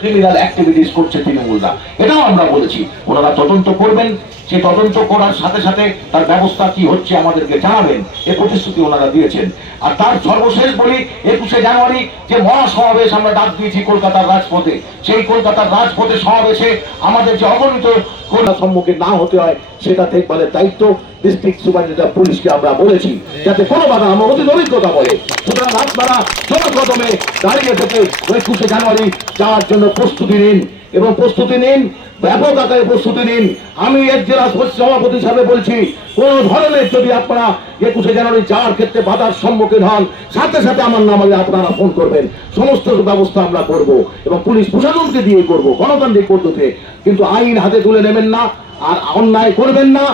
Criminal activities করছে তৃণমূলরা, এটাও আমরা বলেছি। ওনারা তদন্ত করবেন, সেই তদন্ত করার সাথে সাথে তার ব্যবস্থা কি হচ্ছে আমাদেরকে জানাবেন, এ প্রতিশ্রুতি ওনারা দিয়েছেন। আর তার সর্বশেষ বলি, 21শে জানুয়ারি যে মহাসমাবেশ আমরা ডাক দিয়েছি কলকাতার রাজপথে, সেই কলকাতার রাজপথে সমাবেশে আমাদের যে অগণিত সম্মুখীন না হতে হয় সেটা দেখভালের দায়িত্ব ডিস্ট্রিক্ট সুপারিনটেন্ডেন্ট পুলিশকে আমরা বলেছি, যাতে কোনো বাধা আমরা অতি অভিজ্ঞতা বলে। সুতরাং আপনারা জোর কদমে দাঁড়িয়ে থেকে 21শে জানুয়ারি যাওয়ার জন্য প্রস্তুতি নিন, এবং প্রস্তুতি নিন, ব্যাপক আকারে প্রস্তুতি নিন। আমি এক জেলা সভাপতি হিসাবে বলছি, কোন ধরনের যদি আপনারা 21শে জানুয়ারি যাওয়ার ক্ষেত্রে বাধার সম্মুখীন হন, সাথে সাথে আমার নামে আপনারা ফোন করবেন, সমস্ত ব্যবস্থা আমরা করব এবং পুলিশ প্রশাসনকে দিয়ে করব গণতান্ত্রিক পদ্ধতিতে। কিন্তু আইন হাতে তুলে নেবেন না, আর অন্যায় করবেন না,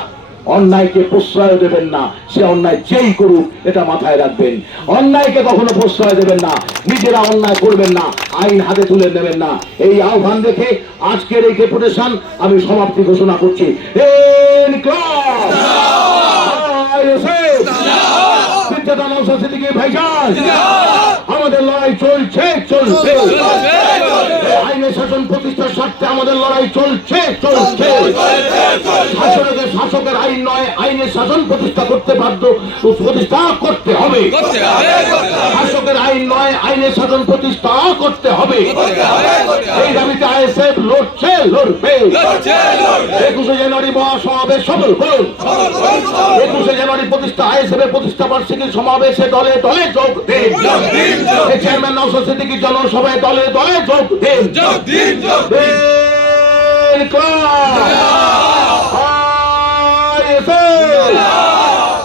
অন্যায়কে প্রশ্রয় দেবেন না। সে অন্যায় যেই করুক এটা মাথায় রাখবেন, অন্যায়কে কখনো প্রশ্রয় দেবেন না, নিজেরা অন্যায় করবেন না, আইন হাতে তুলে নেবেন না। এই আহ্বান দেখে আজকের এই ডেপুটেশন আমি সমাপ্তি ঘোষণা করছি। আমাদের লড়াই চলছে, চলছে, আইনের শাসন প্রতিষ্ঠার স্বার্থে আমাদের লড়াই চলছে, চলছে। শাসকের আইন নয়, আইনের শাসন প্রতিষ্ঠা করতে বাধ্য, প্রতিষ্ঠা করতে হবে। শাসকের আইন নয়, আইনের শাসন প্রতিষ্ঠা করতে হবে। এই দাবিতে আইএসএফ লড়ছে, লড়বে। 21শে জানুয়ারি মহাসমাবেশ সফল করুন। 21শে জানুয়ারি প্রতিষ্ঠা আইএসএফ এর প্রতিষ্ঠা বার্ষিকী সমাবেশে দলে দলে যোগ দিন। চেয়ারম্যান নওশাদ সিদ্দিকীর জনসভায় দলে দলে যোগ দিন।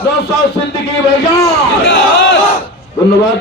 নওশাদ সিদ্দিকী ভাইজান, ধন্যবাদ।